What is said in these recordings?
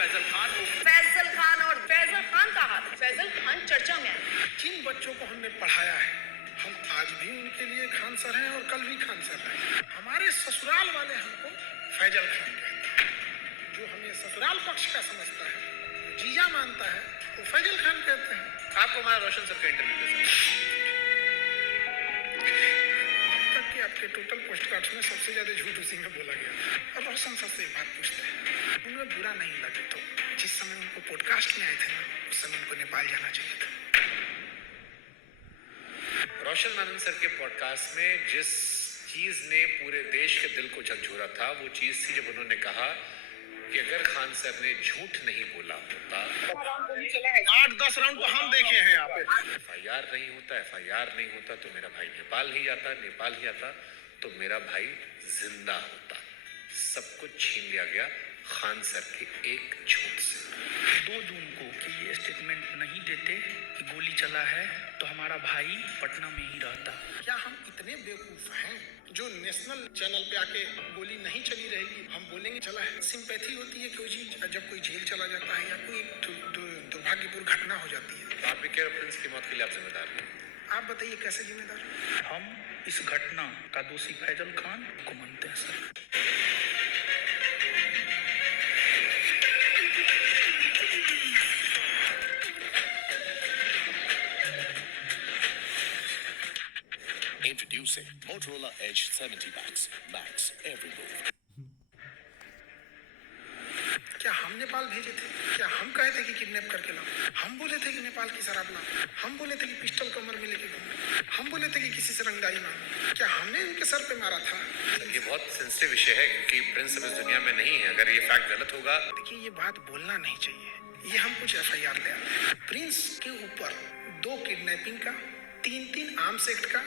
फैजल खान और फैजल खान का हाथ। फैजल खान चर्चा में आए। जिन बच्चों को हमने पढ़ाया है, हम आज भी उनके लिए खान सर हैं और कल भी खान सर हैं। हमारे ससुराल वाले हमको फैजल खान कहते हैं। जो हमें ससुराल पक्ष का समझता है, जो जीजा मानता है, वो फैजल खान कहते हैं। आपको हमारा रोशन सर का इंटरव्यू कैसा? अब तक के आपके टोटल पोस्टकार्ड्स में सबसे ज्यादा झूठ उसी में बोला गया था। और रोशन सर से एक बात पूछते हैं, उनमें बुरा नहीं लगे तो जिस समय उनको पॉडकास्ट में आए थे ना, उस समय उनको नेपाल जाना चाहिए था। रोशन आनंद सर के पॉडकास्ट में जिस चीज ने पूरे देश के दिल को झकझोरा था, वो चीज थी जब उन्होंने कहा कि अगर खान सर ने झूठ नहीं बोला होता, 8-10 राउंड तो हम देखे हैं यहाँ पे। एफआईआर नहीं होता तो मेरा भाई नेपाल ही आता तो मेरा भाई जिंदा होता। सब कुछ छीन लिया गया खान सर के एक झूठ से। 2 जून को कि ये स्टेटमेंट नहीं देते कि गोली चला है तो हमारा भाई पटना में ही रहता। क्या हम इतने बेवकूफ हैं जो नेशनल चैनल पे आके गोली नहीं चली रहेगी हम बोलेंगे चला है? सिंपैथी होती है कि जब कोई जेल चला जाता है या कोई दुर्भाग्यपूर्ण घटना हो जाती है। आप भी कह रहे प्रिंस की मौत के लिए आप जिम्मेदार हैं। आप बताइए कैसे जिम्मेदार? हम इस घटना का दोषी फैजल खान को मानते हैं sir. Introducing Motorola Edge 70 Max every move. क्या हम नेपाल भेजे थे? क्या हम कहे थे कि किडनैप करके लाओ? हम बोले थे कि नेपाल की शराब लाओ? हम बोले थे कि पिस्टल कमर में लेके घूमो? हम बोले थे कि किसी से रंगदारी मांगो? क्या हमने उनके सर पे मारा था? ये बहुत सेंसिटिव विषय है क्योंकि प्रिंस अब इस दुनिया में नहीं है। अगर ये फैक्ट गलत होगा, देखिए ये बात बोलना नहीं चाहिए। ये हम कुछ एफआईआर ले आते। प्रिंस के ऊपर 2 किडनैपिंग का, 3 आर्म्स एक्ट का।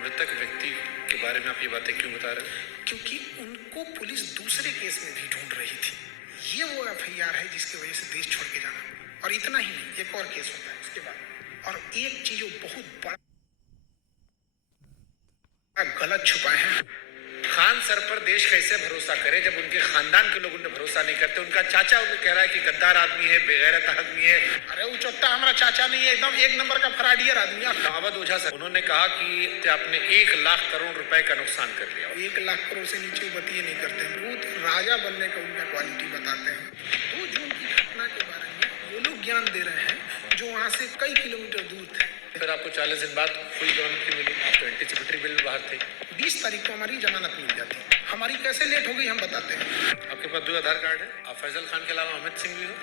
मृतक व्यक्ति के बारे में आप ये बातें क्यों बता रहे हैं? क्योंकि उनको पुलिस दूसरे केस में भी ढूंढ रही थी। ये वो एफआईआर है जिसकी वजह से देश छोड़ के जाना। और इतना ही नहीं, एक और केस होता है उसके बाद। और एक चीज जो बहुत बड़ा गलत छुपाए हैं। खान सर पर देश कैसे भरोसा करे जब उनके खानदान के लोग उन पर भरोसा नहीं करते? उनका चाचा उन्हें कह रहा है कि गद्दार आदमी है, बेगैरत आदमी है। अरे वो चोट्टा हमारा चाचा नहीं है, एकदम 1 नंबर का फराडियर आदमी है। अवध ओझा सर उन्होंने कहा कि आपने 1 लाख करोड़ रुपए का नुकसान कर लिया। 1 लाख करोड़ से नीचे बतिए नहीं करते हैं। वो तो राजा बनने का उनका क्वालिटी बताते हैं। 2 जून की घटना के बारे में वो लोग ज्ञान दे रहे हैं जो वहाँ से कई किलोमीटर दूर थे। फिर आपको 40 दिन बाद फुल जमानत मिली। आप तो एंटीसिपेटरी बिल में बाहर थे। 20 तारीख को हमारी जमानत मिल जाती। हमारी कैसे लेट हो गई हम बताते हैं। आपके पास 2 आधार कार्ड है। आप फैजल खान के अलावा अमित सिंह भी हो,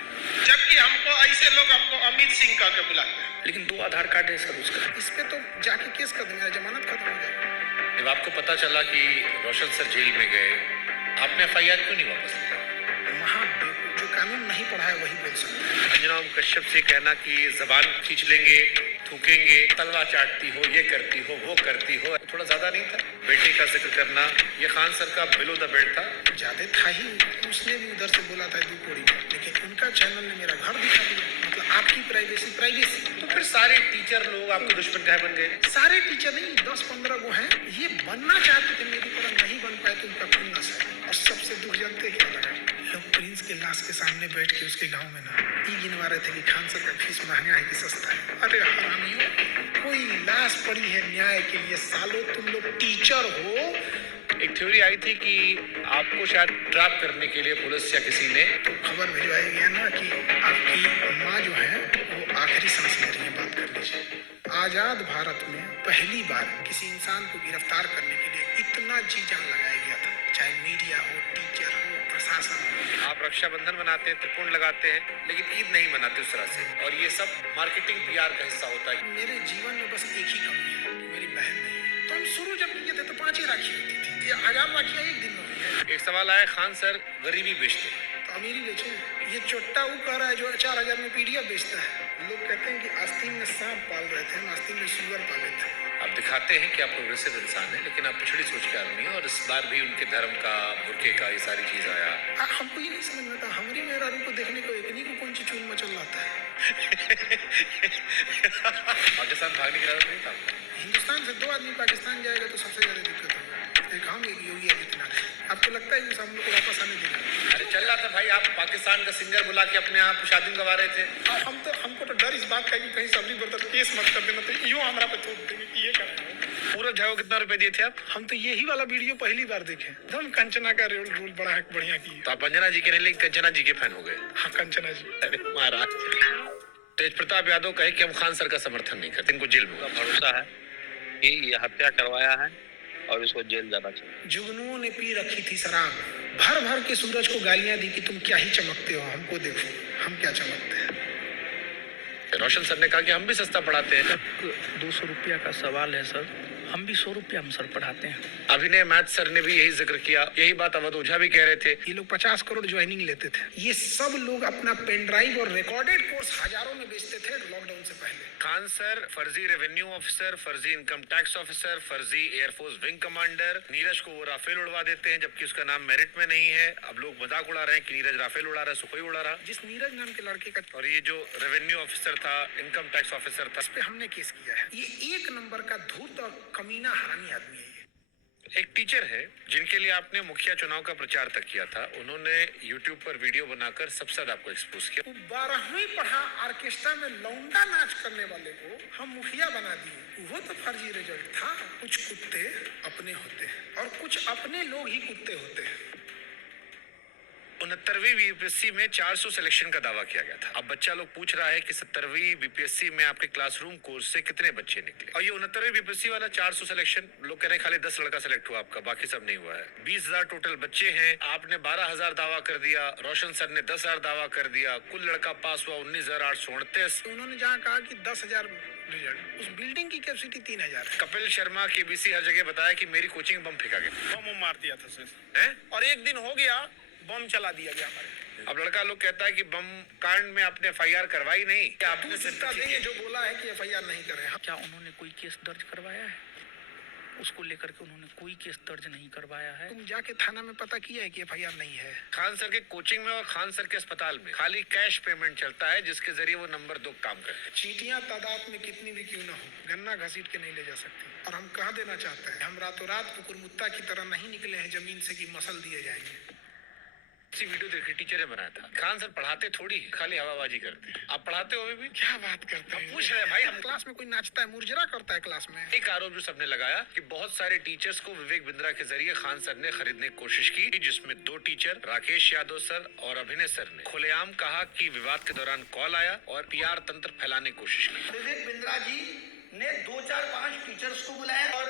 जबकि हमको ऐसे लोग हमको अमित सिंह कह के बुलाते हैं। लेकिन 2 आधार कार्ड है सर उसका। इस पे तो जाके केस कर देंगे, जमानत खत्म हो जाएगी। जब आपको पता चला कि रोशन सर जेल में गए, आपने एफआईआर क्यों नहीं वापस लिया? जो कानून नहीं पढ़ा है वही बोल सकते हैं। अंजना कश्यप से कहना कि जबान खींच लेंगे, थूकेंगे, तलवा चाटती हो, ये करती हो, वो करती हो, थोड़ा ज्यादा नहीं था? बेटे का जिक्र करना, ये खान सर का बिलो द बेल्ट था। ज्यादा था ही। उसने भी उधर से बोला था 2 कौड़ी में, लेकिन उनका चैनल ने मेरा घर दिखा दिया। मतलब आपकी प्राइवेसी। तो फिर सारे टीचर लोग आपके दुश्मन काहे बन गए? सारे टीचर नहीं, 10-15 वो हैं। ये बनना चाहते थे मेरी तरह, नहीं बन पाए तो उनका खुन्नस है। और सबसे दुख जानते क्या लगा? लोग प्रिंस के लाश के सामने बैठ के उसके गांव में ना ये गिनवा रहे थे कि खान सर का फीस महंगा है कि सस्ता है। अरे हरामियों, कोई लाश पड़ी है न्याय के लिए। सालों तुम लोग टीचर हो। एक थ्योरी आई थी कि आपको शायद ट्रैप करने के लिए पुलिस या किसी ने तो खबर भिजवाई गया ना कि आपकी माँ जो है वो आखिरी सांस ले रही है, बात कर लीजिए। आजाद भारत में पहली बार किसी इंसान को गिरफ्तार करने के लिए इतना जी जान लगाया गया था, चाहे मीडिया हो, टीचर हो, प्रशासन हो। आप रक्षाबंधन मनाते हैं, त्रिकोण लगाते हैं, लेकिन ईद नहीं मनाते उस तरह से। और ये सब मार्केटिंग पीआर का हिस्सा होता है। मेरे जीवन में बस एक ही कमी है कि मेरी बहन नहीं है। तो हम शुरू जब किए थे तो 5 ही राखी होती थी। ये 1000 राखियाँ एक दिन में हुई है। एक सवाल आया, खान सर गरीबी बेचते हैं तो अमीरी बेचे। ये चोट्टा वो कह रहा है जो 4000 में पीडीएफ बेचता है। लोग कहते हैं कि आस्तीन में सांप पाल रहे थे, हम आस्तीन में सुअर पाले थे। आप दिखाते हैं कि आप प्रोग्रेसिव इंसान हैं, लेकिन आप पिछड़ी सोच के आदमी हैं। और इस बार भी उनके धर्म का, बुर्के का, ये सारी चीज आया। हमको ये नहीं समझ में आता, हमारी मेहरारू को देखने को एक नहीं को कौन सी चूल मचल लाता है। पाकिस्तान भागने की जरूरत नहीं था। हिंदुस्तान से 2 आदमी पाकिस्तान जाएगा तो सबसे ज्यादा दिक्कत होगा। एक हम एक योगी आदित्यनाथ। आपको लगता है कि हम लोग को वापस आने देगा? अरे चल रहा था भाई, आप पाकिस्तान का सिंगर बुला के अपने आप शादी गवा रहे थे। हमको तो डर इस बात का कि कहीं सबरी बर्दर केस मत कर देना, तो यूँ हमारा पे थोप देंगे कि ये कर रहा है। पूरा झा को कितना रुपए दिए थे आप? हम तो यही वाला वीडियो पहली बार देखे। एकदम कंचना का रोल बड़ा बढ़िया किया। तो आप अंजना जी के नहीं लेकिन कंचना जी के फैन हो गए। हाँ, कंचना जी। अरे महाराज, तेज प्रताप यादव कहे कि हम खान सर का समर्थन नहीं करते, इनको जेल में का भरोसा है कि ये हत्या करवाया है और इसको जेल जाना चाहिए। जुगनुओं ने पी रखी थी शराब, भर भर के सूरज को गालियां दी कि तुम क्या ही चमकते हो, हमको देखो हम क्या चमकते हैं। रोशन सर ने कहा कि हम भी सस्ता पढ़ाते हैं। 200 रुपया का सवाल है सर, हम भी 100 रुपया हम सर पढ़ाते हैं। अभिनय मैथ सर ने भी यही जिक्र किया, यही बात अवध ओझा भी कह रहे थे। ये लोग 50 करोड़ ज्वाइनिंग लेते थे। ये सब लोग अपना पेन ड्राइव और रिकॉर्डेड कोर्स हजारों में बेचते थे लॉकडाउन से पहले। खान सर फर्जी रेवेन्यू ऑफिसर, फर्जी इनकम टैक्स ऑफिसर, फर्जी एयरफोर्स विंग कमांडर। नीरज को वो राफेल उड़वा देते हैं जबकि उसका नाम मेरिट में नहीं है। अब लोग मजाक उड़ा रहे हैं कि नीरज राफेल उड़ा रहा है, सुखोई उड़ा रहा। जिस नीरज नाम के लड़के का और ये जो रेवेन्यू ऑफिसर था, इनकम टैक्स ऑफिसर था, इस पे हमने केस किया है। ये एक नंबर का धूर्त और कमीना हरामी आदमी है। एक टीचर है जिनके लिए आपने मुखिया चुनाव का प्रचार तक किया था, उन्होंने YouTube पर वीडियो बनाकर सबसे ज्यादा आपको एक्सपोज किया। 12वीं पढ़ा ऑर्केस्ट्रा में लौंडा नाच करने वाले को हम मुखिया बना दिए। वो तो फर्जी रिजल्ट था। कुछ कुत्ते अपने होते हैं और कुछ अपने लोग ही कुत्ते होते हैं। 69वीं बीपीएससी में 400 सिलेक्शन का दावा किया गया था। अब बच्चा लोग पूछ रहा है कि 70वीं बीपीएससी में आपके क्लासरूम कोर्स से कितने बच्चे निकले। और ये 69वीं बीपीएससी वाला 400 सिलेक्शन, लोग कह रहे हैं खाली 10 लड़का सिलेक्ट हुआ आपका, बाकी सब नहीं हुआ है। 20,000 टोटल बच्चे हैं, आपने 12,000 दावा कर दिया, रोशन सर ने 10,000 दावा कर दिया, कुल लड़का पास हुआ 19,838। उन्होंने जहाँ कहा कि 10,000 रिजल्ट, उस बिल्डिंग की कैपेसिटी 3,000 है। कपिल शर्मा केबीसी हर जगह बताया कि मेरी कोचिंग बम फेंका गया। बम मार दिया था सर, है? और एक दिन हो गया बम चला दिया गया हमारे। अब लड़का लोग कहता है कि बम कांड में आपने FIR करवाई नहीं, क्या आपने चिंता देंगे जो बोला है कि FIR नहीं कर रहे हैं। क्या उन्होंने कोई केस दर्ज करवाया है? उसको लेकर के उन्होंने कोई केस दर्ज नहीं करवाया है। तुम जाके थाना में पता किया है कि FIR नहीं है। खान सर के कोचिंग में और खान सर के अस्पताल में खाली कैश पेमेंट चलता है, जिसके जरिए वो नंबर 2 काम करते हैं। चींटियां तादाद में कितनी भी क्यों ना हो, गन्ना घसीट के नहीं ले जा सकती। और हम कह देना चाहते हैं, हम रातों रात कुकुरमुत्ता की तरह नहीं निकले हैं जमीन से कि मसल दिए जाएंगे। इसी वीडियो देखी टीचर ने बनाया था। खान सर पढ़ाते थोड़ी है, खाली हवाबाजी करते हैं। आप पढ़ाते हो अभी भी? क्या बात करते हैं? पूछ रहे हैं भाई हम। क्लास में कोई नाचता है, मुरझरा करता है क्लास में। एक आरोप जो सबने लगाया कि बहुत सारे टीचर्स को विवेक बिंद्रा के जरिए खान सर ने खरीदने की कोशिश की, जिसमें 2 टीचर राकेश यादव सर और अभिनय सर ने खुलेआम कहा कि विवाद के दौरान कॉल आया और PR तंत्र फैलाने की कोशिश की। विवेक बिंद्रा जी ने 2, 4, 5 टीचर्स को बुलाया और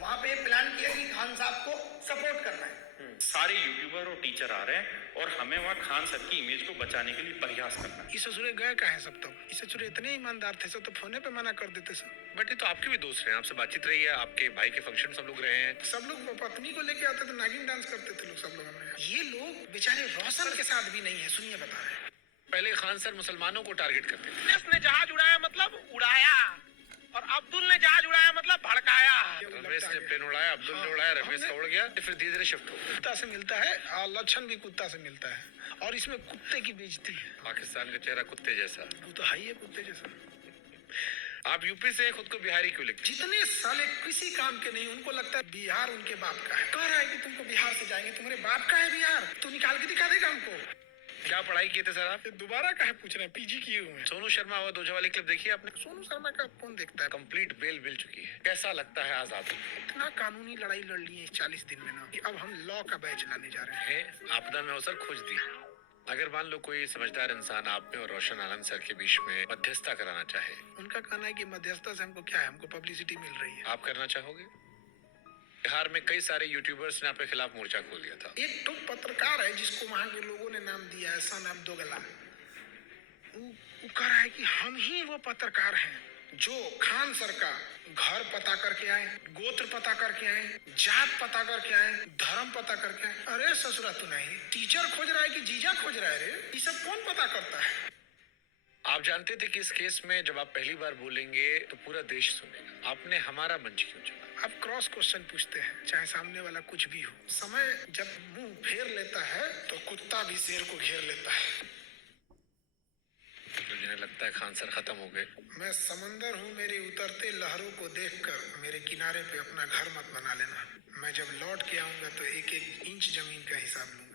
वहाँ पे प्लान किया कि खान साहब को सपोर्ट करना है। सारे यूट्यूबर और टीचर आ रहे हैं और हमें वहाँ खान सर की इमेज को बचाने के लिए प्रयास करना है। इस ससुरे गए कहाँ सब? तब इस ससुरे इतने ईमानदार थे सब, तो फोने पे मना कर देते सब। बट ये तो आपके भी दोस्त हैं, आपसे बातचीत रही है, आपके भाई के फंक्शन सब लोग रहे हैं। सब लोग पत्नी को लेके आते थे, नागिन डांस करते थे लोग, सब लोग हमारे यहाँ। ये लोग बेचारे रोशन के साथ भी नहीं है। सुनिए बता रहे हैं। पहले खान सर मुसलमानों को टारगेट करते थे। उसने जहाज उड़ाया मतलब उड़ाया, और अब्दुल ने जहाज उड़ाया मतलब भड़काया। रमेश ने प्लेन उड़ाया, अब्दुल ने उड़ाया, रमेश का उड़ गया, फिर धीरे धीरे शिफ्ट हो गया। कुत्ता से मिलता है और लक्षण भी कुत्ता से मिलता है, और इसमें कुत्ते की बेइज्जती है। पाकिस्तान का चेहरा कुत्ते जैसा। वो तो है ही है कुत्ते जैसा। आप यूपी से खुद को बिहारी क्यों लिखते? जितने साले किसी काम के नहीं, उनको लगता है बिहार उनके बाप का है। कह रहा है कि तुमको बिहार से जाएंगे, तुम्हारे बाप का है बिहार, तो निकाल के दिखा देगा हमको। क्या पढ़ाई किए थे सर आप? दोबारा कहे पूछ रहे हैं? PG किए हुए हैं। सोनू शर्मा और ओझा वाली क्लिप देखी आपने? सोनू शर्मा का कौन देखता है? कंप्लीट बेल मिल चुकी है। कैसा लगता है आजाद? इतना कानूनी लड़ाई लड़ ली है इस 40 दिन में ना, कि अब हम लॉ का बैच लाने जा रहे हैं। आपदा में अवसर खोज दी। अगर मान लो कोई समझदार इंसान आप में और रोशन आनंद सर के बीच में मध्यस्थता कराना चाहे, उनका कहना है कि मध्यस्थता से हमको क्या है, हमको पब्लिसिटी मिल रही है। आप करना चाहोगे? बिहार में कई सारे यूट्यूबर्स ने आपके खिलाफ मोर्चा खोल दिया था। एक तो पत्रकार है जिसको वहां के लोगों ने नाम दिया है सन ऑफ दोगला। वो कह रहा है कि हम ही वो पत्रकार हैं जो खान सर का घर पता करके आए, गोत्र पता करके आए, जात पता करके आए, धर्म पता करके आए। अरे ससुरा तू नहीं, टीचर खोज रहा है कि जीजा खोज रहा है? रे ये सब कौन पता करता है? आप जानते थे कि इस केस में जब आप पहली बार बोलेंगे तो पूरा देश सुनेगा। आपने हमारा मंच क्यों चुना? आप क्रॉस क्वेश्चन पूछते हैं, चाहे सामने वाला कुछ भी हो। समय जब मुंह फेर लेता है तो कुत्ता भी शेर को घेर लेता है। तो जिन्हें लगता है खान सर खत्म हो गए। मैं समंदर हूँ, मेरी उतरते लहरों को देखकर मेरे किनारे पे अपना घर मत बना लेना। मैं जब लौट के आऊंगा तो एक एक इंच जमीन का हिसाब लूंगा।